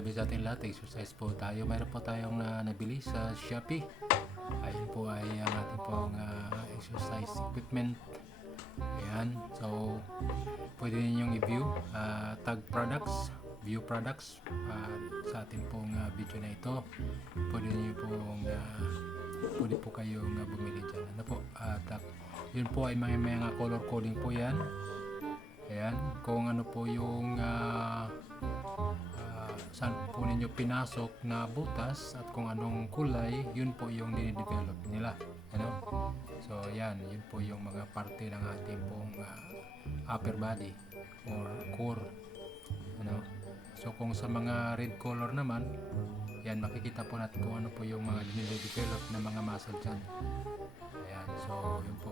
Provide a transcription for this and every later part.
gabi sa ating lahat. Exercise po tayo. Mayroon po tayong nabili sa Shopee. Ayun po ay ang ating pong exercise equipment. Ayan. So, pwede ninyong i-view tag products, view products sa ating pong video na ito. Pwede po kayong bumili dyan. Ano po? Yun po ay mga color coding po yan. Ayan. Kung ano po yung saan po ninyo pinasok na butas at kung anong kulay, yun po yung dinidevelop nila. Ano? So, yan. Yun po yung mga parte ng ating pong upper body or core. Ano? So, kung sa mga red color naman, yan, makikita po natin kung ano po yung mga dinidevelop na mga muscle dyan. Ayan. So, yun po.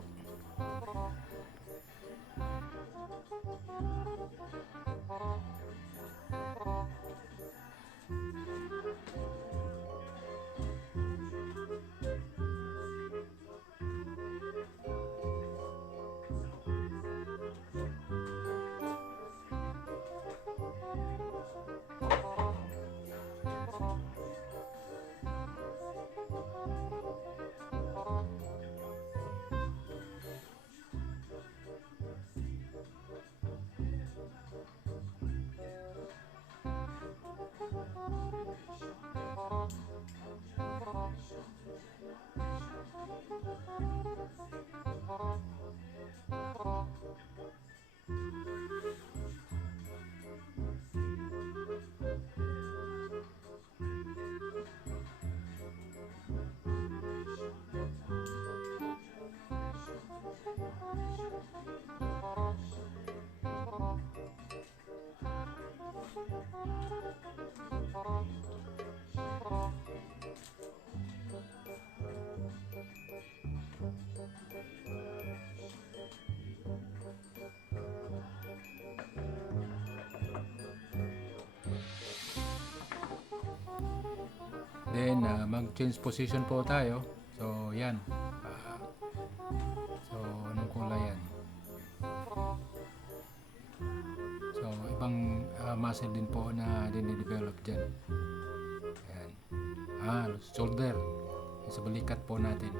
Then, mag-change position po tayo. So, yan. So, anong kulay yan? So, ibang muscle din po na dinidevelop dyan. Ayan. Shoulder. Sa balikat po natin.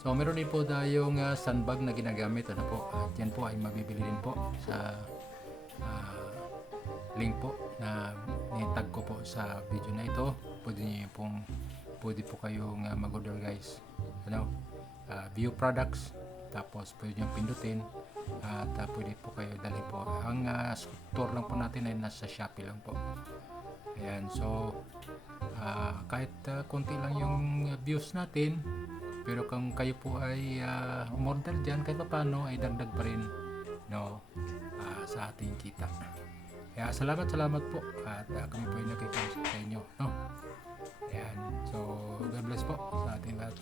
So meron din po tayong sandbag na ginagamit, ano po, at yan po ay mabibili din po sa link po na nitag ko po sa video na ito. Pwede po kayong mag-order guys. View products tapos pwede nyo pindutin at pwede po kayo dalhin po. Ang store lang po natin ay nasa Shopee lang po. Ayan, so kahit konti lang yung views natin, pero kung kayo po ay umorder dyan, kahit paano ay dagdag pa rin, no, sa ating kita. Kaya salamat po at kami po ay nakikiusap sa inyo, no. Ayan, so God bless po sa ating lahat.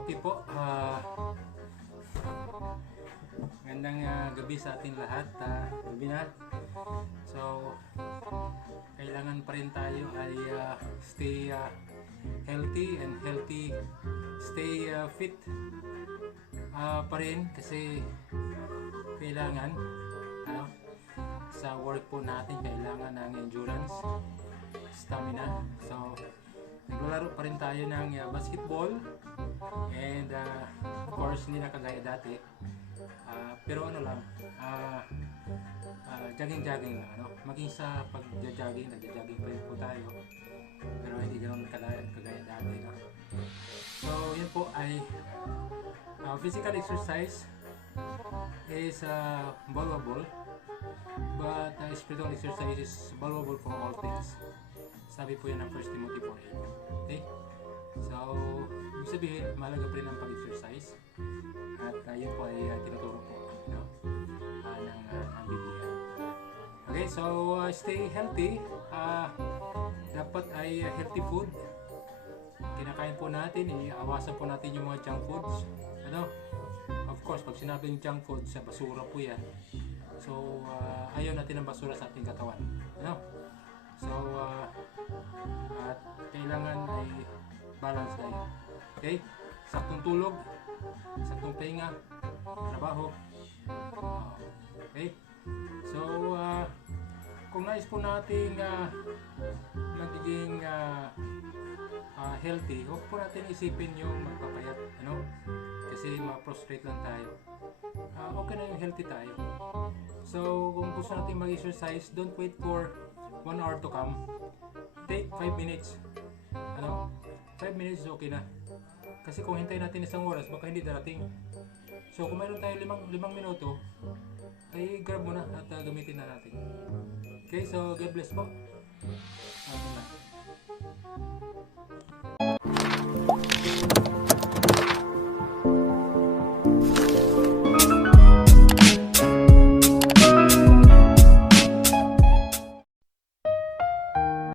Okay po, magandang gabi sa ating lahat. Gabi na. So, kailangan pa rin tayo ay stay healthy and healthy, stay fit pa rin kasi kailangan sa work po natin kailangan ng endurance, stamina. So, naglalaro pa rin tayo ng basketball and of course hindi na kagaya dati, pero ano lang, jogging lang, maging sa pag-jogging, nagja-jogging pa rin po tayo pero hindi ganoon kagaya dati, So yun po ay physical exercise is valuable, but spiritual exercise is valuable for all things. Sabi po yan ng 1 Timothy 4:8. Okay? So, ibig sabihin, mahalaga pa rin ang pag-exercise. At yun po ay tinuturo po ng Biblia. Okay, so stay healthy. Dapat ay healthy food. Kinakain po natin, iawasan po natin yung mga junk foods. Of course, pag sinabing junk food, sa basura po yan. So, ayaw natin ng basura sa ating katawan. So, at kailangan ay balance tayo. Okay? Saktong tulog, saktong pahinga, trabaho. Okay? So, kung nais po natin magiging healthy, huwag po natin isipin yung magpapayat, kasi ma-prostrate lang tayo. Okay na yung healthy tayo. So, kung gusto natin mag-exercise, don't wait for 1 hour to come. Take 5 minutes. 5 minutes is okay na. Kasi kung hintayin natin 1 oras, baka hindi darating. So, kung mayroon tayo 5 minuto, ay grab mo na at gamitin na natin. Okay, so God bless po. Okay na.